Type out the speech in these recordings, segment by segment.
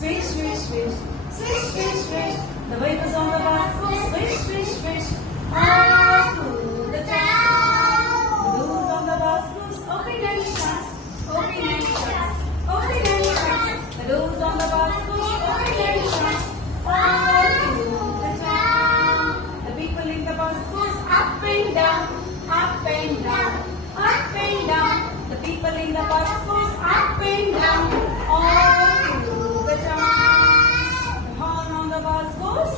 Swish, swish, swish. Swish, swish, swish. The vehicles on the bus go swish, swish, swish. Up to the town. The doors on the bus goes open and shut. Open and shut. Open and shut. The doors on the bus goes open and shut. Up to the town. The people in the bus goes up and down. Up and down. Up and down. The people in the bus goes up and down. All through the town. The horn on the bus goes.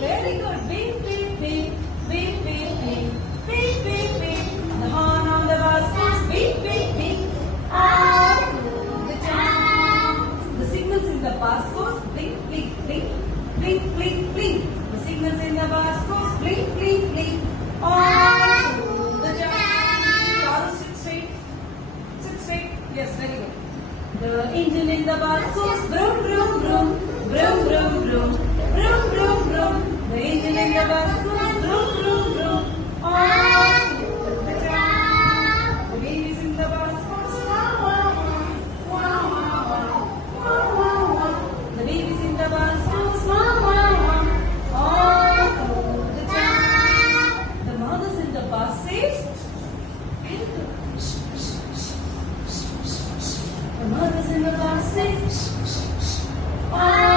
Very good. Beep, beep, beep. Beep, beep, beep. Beep, beep, beep. The horn on the bus goes. Beep, beep, beep. All through the town. The signals in the bus goes. Blink, blink, blink. Blink, blink, blink. The signals in the bus goes. Blink, blink, blink. All through the town. All sit straight. Sit straight. Yes, very good. The engine in the bus goes vroom, vroom, vroom, vroom, vroom, vroom, vroom, vroom, vroom. The engine in the bus goes vroom, vroom, vroom, all through the town. The babies in the bus goes wow, wow, wow, wow, wow, wow, wow, wow. The babies in the bus goes wow, wow, wow, all through the town. The mothers in the bus says, very good. The mothers in the bus say, shh, shh, shh, shh.